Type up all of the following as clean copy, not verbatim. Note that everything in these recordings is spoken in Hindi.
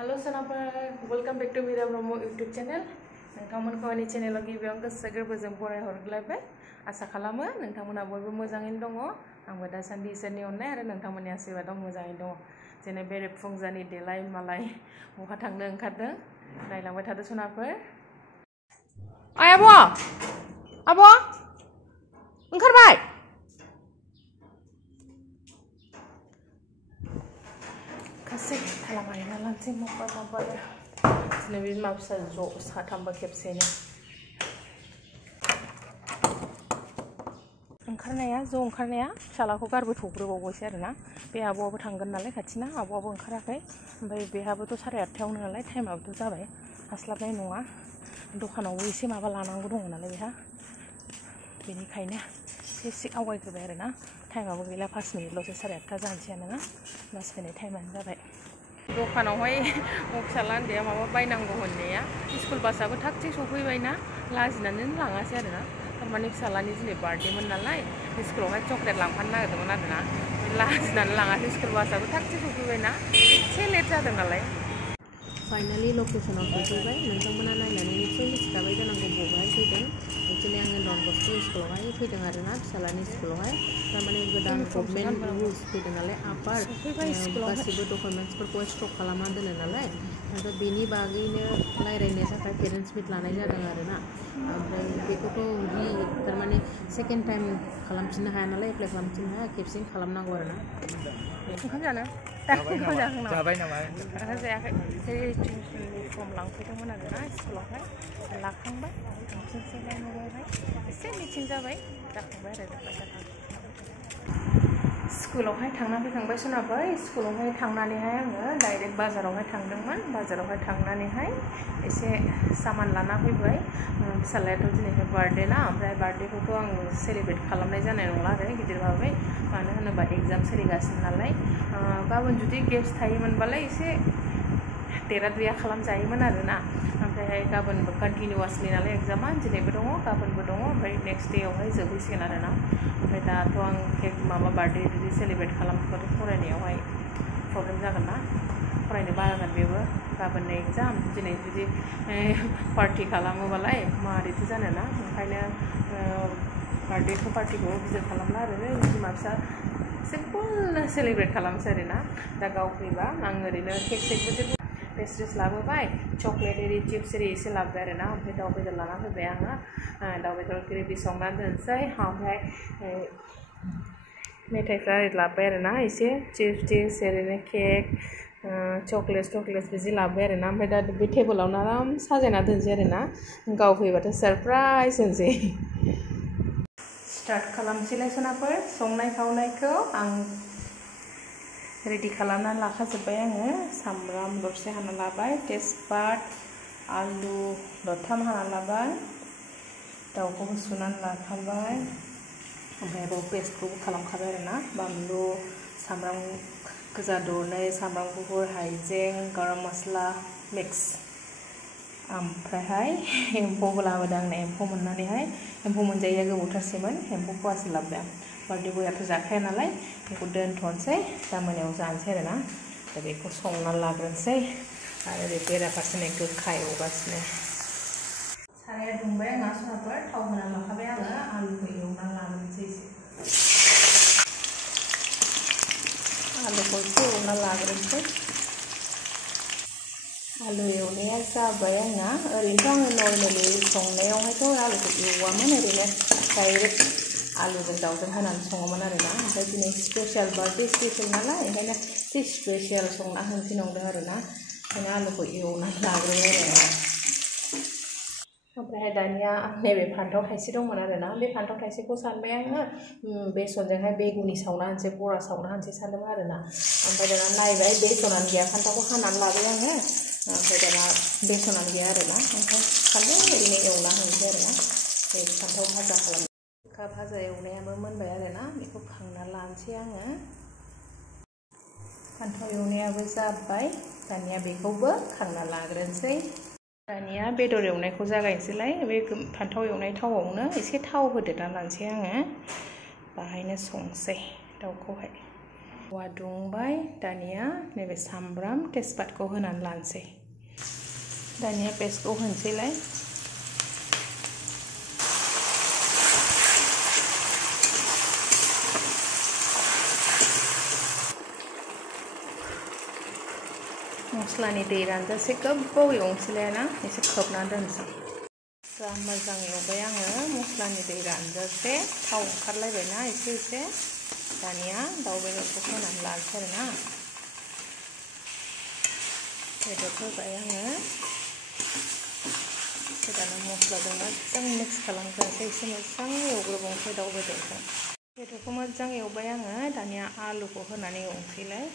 Halo sonabar, welcome back to Mira Bromo YouTube channel. नोंथांमोनखौ आंनि चेनेलाव गिबियावनो गोसो गोरबोजों बरायहरग्लायबाय आसा खालामो नोंथांमोना बयबो मोजाङैनो दङ आंबो दासान्दि इसोरनि अननाय आरो नोंथांमोननि आशीर्बादाव मोजाङैनो दङ जेने बेरे फुंजानि देलाय मालाय बहा थांनो ओंखारदों नायलांबाय थादो सनाफोर ओइ आब' ओंखारबाय गासै खालामनानै लानोसै मबाइल दिनै बिमा फिसा ज' साथामबो खेबसेनो ओंखारनाया फिसालाखौ गारबोथ'ग्रोबावबायसै आरोना बे आब'आबो थांगोन नालाय खाथिना आब'आबो ओंखाराखै ओमफ्राय बेहाबोथ' 8:30आवनो नालाय टाइमाबोथ' जाबाय हास्लाबनाय नङा दखानावबो एसे माबा लानांगौ दङ नालाय बेहा बेनिखायनो एसे आवगायग्रोबाय आरोना टाइमाबो गैला 5 मिनिटल'सो 8:30 जानोसैयानो ना बास फैनाय टाइमानो जाबाय दखानावहाय फिसाला उन्दैया माबा बायनांगौ होननाया स्कुल बासआबो थाग थिग सफैबायना लाजिनानै लाङासै आरोना थारमाने फिसालानि दिनै बार्थडेमोन नालाय स्कुलावहाय चकलेट लांफानो नागिरदोंमोन आरोना लाजिनानै लाङासै स्कुल बासआबो थाग थिग सफैबायना एसे लेट जादों नालाय फाइनालि लकेसनाव सफैबाय नोंथांमोना नायनानै निसय मिथिखाबाय जानांगौ बबेहाय फैदों एक्चुअली आङो डन बस्क' स्कुलावहाय फैदों आरोना फिसालानि स्कुलावहाय थारमाने गोदान गभर्नमेन्ट रुल्स फैदों नालाय आपार गासिबो डकुमेन्ट्सफोरखौ स्टक खालामना दोनो नालाय ओमफ्राय बेनि बागैनो रायज्लायनो थाखाय पेरेन्ट्स मिट लानाय जादों आरोना ओमफ्राय बेखौथ' थारमाने सेकेन्ड टाइम खालामफिननो हाया नालाय एप्लाइ खालामफिननो हाया खेबसेनो खालामनांगौ आरोना ओंखाम जानो जाबाय नामा जायाखै रिटिउसननि फर्म लांफैदोंमोन आरोना स्कुलावहाय लाखांबाय थांफिनसैलाय न'आवहाय एसे मिटिं जाबाय जाखांबाय आरो स्कुलावहाय थांना फैखांबाय सोनाबाय स्कुलावहाय थांनानैहाय आङो डाइरेक्ट बाजारावहाय थांदोंमोन बाजारावहाय थांनानैहाय एसे सामान लाना फैबाय फिसालायाथ' दिनैहाय बार्थडे ना ओमफ्राय बार्थडेखौथ' आं सेलिब्रेट खालामनाय जानाय नंला आरो गिदिर भाबै मानो होनोबा एग्जाम सोलिगासिनो नालाय गाबोन जुदि गेप्स थायोमोनबालाय एसे देरा दुया खालामजायोमोन आरोना ओमफ्रायहाय गाबोनबो कन्टिनिउवासलि नालाय एग्जामा दिनैबो दङ गाबोनबो दङ ओमफ्राय नेक्स्ट डेआवहाय जोबहैसिगोन आरोना ओमफ्राय दाथ' आं माबा बार्थडे जुदि सेलिब्रेट खालामबाथ' फरायनायावहाय प्रब्लेम जागोन ना फरायनो बागोन बेबो गाबोननो एग्जाम दिनै जुदि पार्टि खालामोबालाय मारैथो जानो ना ओंखायनो पार्टिखौ गिदिर खालामला आरो बिमा फिसा सिम्पोल सेलिब्रेट खालामसै आरोना दा गाव फैबा आं ओरैनो केक सेकबो पेस्ट्रिस लाबोबाय चकलेट एरि चिप्स एरि एसे लाबोबाय आरोना ओमफ्राय दाउ बेदर लाना फैबाय आङो दाउ बेदर ग्रेभि संना दोनसै ओमफ्राय मेथाइफ्रा ओरै लाबोबाय आरोना एसे चिप्स ओरैनो केक चकलेट्स बिदि लाबोबाय आरोना ओमफ्राय दा बे टेबोलावनो आराम साजायना दोनसै आरोना गाव फैबाथाय सारप्राइज होनोसै स्टार्ट खालामसैलाय सोनाफोर संनाय खावनायखौ आं रेडि खालामनानै लाखाजोब्बाय आङो सामब्राम दरसे हाना लाबाय तेजपात आलु दरथाम हाना लाबाय दाउखौबो सुनानै लाखाबाय ओमफ्राय र' पेस्टखौबो खालामखाबाय आरोना बानलु सामब्राम गोजा दरनै सामब्राम गुफुर हाइजें गरम मस्ला मिक्स ओमफ्रायहाय एम्फौबो लाबोदों आंनो एम्फौ मोननानैहाय एम्फौ मोनजायैया गोबावथारसैमोन एम्फौ फवासे लाबोबाय आं बार्थडे बयाथ' जाखाया नालाय बेखौ दोनथ'नोसै दा मोनायाव जानोसै आरोना दा बेखौ संना लाग्रोनोसै आरो ओरै बेराफारसेनो गोखा एवगासिनो साराया दुंबाय आंना सनाफोर थाव होनानै लाखाबाय आङो आलुखौ एवनानै लानोसै एसे आलुखौ एसे एवना लाग्रोनोसै आलु एवनाया जाबाय आंना ओरैनोथ' आङो नर्मेलि संनायावहायथ' आलुखौ एवामोन ओरैनो डाइरेक्ट आलुजों दाउजों होनानै सङोमोन आरोना ओमफ्राय दिनै स्पेसियेल बार्थडे स्पेसियेल नालाय ओंखायनो एसे स्पेसियेल संना होनोसै नंदों आरोना ओंखायनो आलुखौ एवनानै लाग्रोबाय आरो ओमफ्रायहाय दानिया नैबे फान्थाव थाइसे दंमोन आरोना बे फान्थाव थाइसेखौ सानबाय आङो बेसनजोंहाय बेगुनि सावना होनोसै बरा सावना होनोसै सानदोंमोन आरोना ओमफ्राय दाना नायबाय बेसनानो गैया फान्थावखौ हानानै लाबाय आङो ओमफ्राय दाना बेसनानो गैया आरोना ओमफ्राय सानदों ओरैनो एवना होनोसै आरोना बे फान्थाव भाजा खालाम भाजा एवनायाबो मोनबाय आरोना बेखौ खांना लानोसै आङो फान्थाव एवनायाबो जाबाय दानिया बेखौबो खांना लाग्रोनोसै दानिया बेदर एवनायखौ जागायनोसैलाय बे फान्थाव एवनाय थावआवनो एसे थाव होदेरना लानोसै आङो बाहायनो संसै दाउखौहाय थावा दुंबाय दानिया नैबे सामब्राम तेजपातखौ होनानै लानोसै दानिया पेस्टखौ होनोसैलाय मस्लानि दै रानजासे गोबाव एवनोसैलाय ना एसे खोबना दोनसै जा मोजां एवबाय आङो मस्लानि दै रानजासे थाव ओंखारलायबायना एसे दानिया दाउ बेदरखौ होनानै लानोसै आरोना बेदरखौ होबाय आङो दाना मस्लाजों मोजां मिक्स खालामजासै एसे मोजां एवग्रोबावनोसै दाउ बेदरखौ मोजां एवबाय आङो दानिया आलुखौ होनानै एवनोसैलाय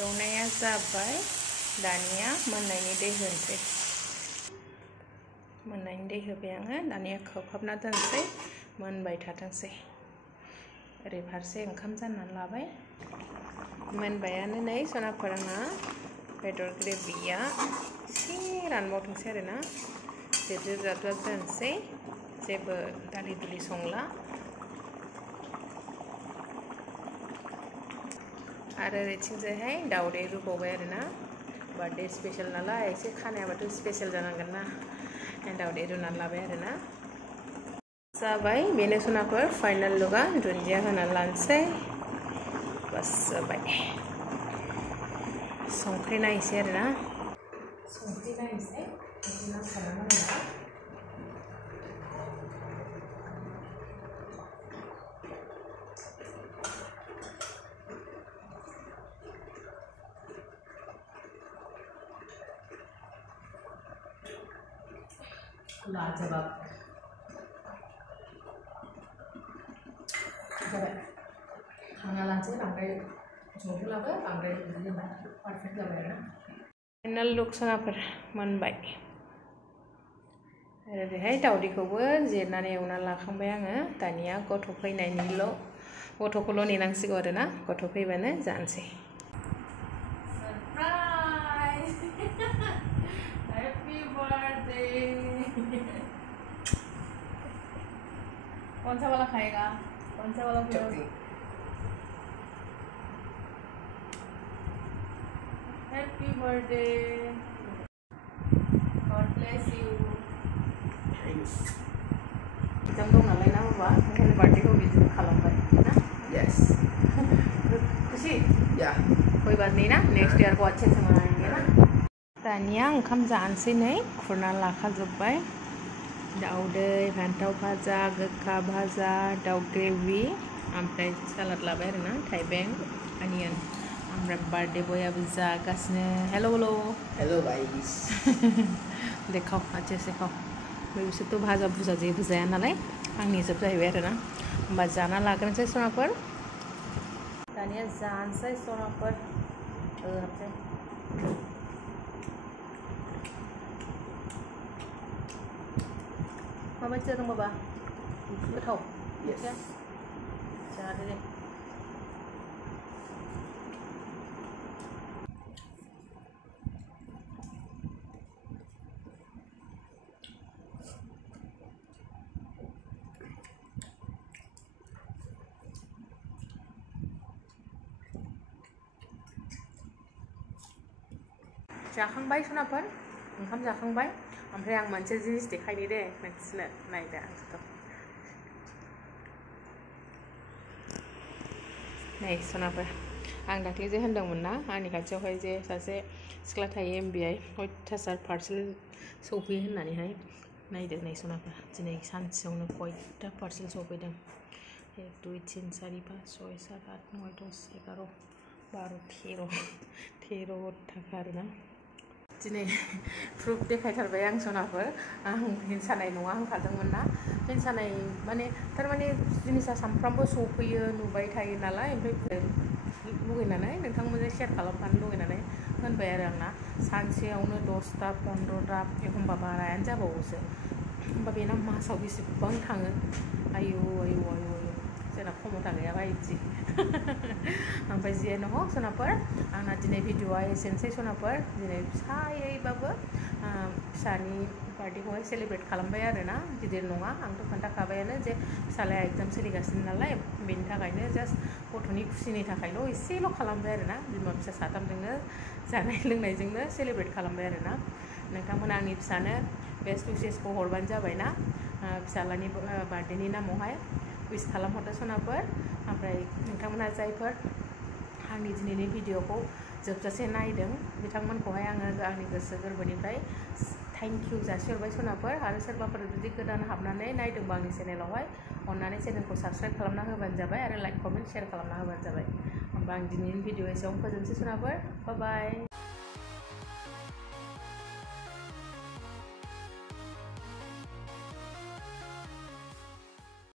एवनाया जाबाय दानिया मोननायनि दै होनोसै मोननायनि दै होबाय आङो दानिया खोबहाबना दोनसै मोनबाय थाथोंसै ओरै फारसे ओंखाम जाननानै लाबाय मोनबायानो नै सनाफोर आंना बेदर ग्रेभिया एसे रानबावथोंसै आरोना जेब दोनसै जेबो दालि दुलि संला आरो ओरैथिंजायहाय दाउदै रुबावबाय आरोना बार्थडे स्पेशल नालाय एसे खानायाबाथ' स्पेशल जानांगोन ना दाउदै रुनानै लाबाय आरोना जाबाय बेनो सनाफोर फाइनाल लुकआ दुन्दिया होनानै लानोसै बास जाबाय संख्रि नायनोसै आरोना संख्रि नायनोसै लाजवाब जाबाय खांना लानोसै बांद्राय संख्रिलाबो बांद्राय जेनेबा पारफेक्ट जाबाय आरोना फाइनाल लुक सनाफोर मोनबाय आरो ओरैहाय दाउदैखौबो जिरनानै एवनानै लाखांबाय आङो दानिया गथ' गथ'खौल' नेनांसिगौ आरोना गथ' फैबानो जानोसै कौन सा वाला खाएगा कौन सा वाला happy birthday God bless you exam दं नालाय ना बाबा ओंखायनो बार्थडेखौ बिदिनो खालामबाय ना यस खुशी या कोई बात नहीं ना नेक्स्ट ईयर को अच्छे से मनाएंगे ना दानिया ओंखाम जानोसै नै खुरना लाखाजोब्बाय दाउदै फान्थाव भाजा गोखा भाजा दाउ ग्रेभि ओमफ्राय सालाद लाबाय आरोना थाइबें अनियन ओमफ्राय बार्थडे बयाबो जागासिनो हेलो गाइस देखाव अच्छे से खाव बिसोरथ' भाजा भुजा जेबो जाया नालाय आंनि जोब जाहैबाय आरोना होमबा जाना लाग्रोनोसै सनाफोर दानिया जानोसै सनाफोर हाबसै माबायदि जादों बाबा गोथाव जादो दे जाखांबाय सनाफोर ओंखाम जाखांबाय ओमफ्राय आं मोनसे जिनिस देखायनि दे नोंसोरनो नायदो आंखौ नै सनाफोर आं दाख्लै जे होनदोंमोन ना आंनि खाथियावहाय जे सासे सिख्ला थायो MBI अयथासार पार्सेल सौफैयो होननानैहाय नायदो नै सनाफोर दिनै सानसेयावनो कयथा पार्सेल सौफैदों 1 2 3 4 5 6 7 8 9 10 11 12 13 थाखा आरोना दिनै प्रुफ देखायथारबाय आं सनाफोर आं हिंसानाय नङा होनखादोंमोन ना हिंसानाय माने थारमाने जिनिसा सानफ्रामबो सौफैयो नुबाय थायो नालाय ओमफ्राय लुगैनानै नोंथांमोनजों शेयार खालामफानो लुगैनानै होनबाय आरो आंना सानसेयावनो 10टा 15टा एखमबा बारायानो जाबावोसो होमबा बेना मासाव बेसेबां थाङो आयु जोंना खमथा गैयाबा इदि ओमफ्राय जियानो हक सनाफोर आंना दिनै भिडिअआ एसेनोसै सनाफोर दिनै फिसायैबाबो फिसानि बार्थडेखौहाय सेलिब्रेट खालामबाय आरोना गिदिर नङा आंथ' खोन्थाखाबायानो जे फिसालाया एग्जाम सोलिगासिनो नालाय बेनि थाखायनो जास्ट गथ'नि खुसिनि थाखायल' एसेल' खालामबाय आरोना बिमा फिसा साथामजोंनो जानाय लोंनायजोंनो सेलिब्रेट खालामबाय आरोना नोंथांमोना आंनि फिसानो बेस्ट उइसेसखौ हरबानो जाबायना फिसालानि बार्थडेनि नामावहाय उइस खालामहरदो सनाफोर ओमफ्राय नोंथांमोना जायफोर आंनि दिनैनि भिडिअखौ जोबजासे नायदों बिथांमोनखौहाय आङो आंनि गोसो गोरबोनिफ्राय थैंक यू जासिहरबाय सनाफोर आरो सोरबाफोर जुदि गोदान हाबनानै नायदोंबा आंनि चेनेलावहाय अन्नानै चेनेलखौ साबस्क्राइब खालामना होबानो जाबाय आरो लाइक कमेन्ट शेयार खालामना होबानो जाबाय होमबा आं दिनैनि भिडिअ एसेयावनो फोजोबनोसै सनाफोर बाय बाय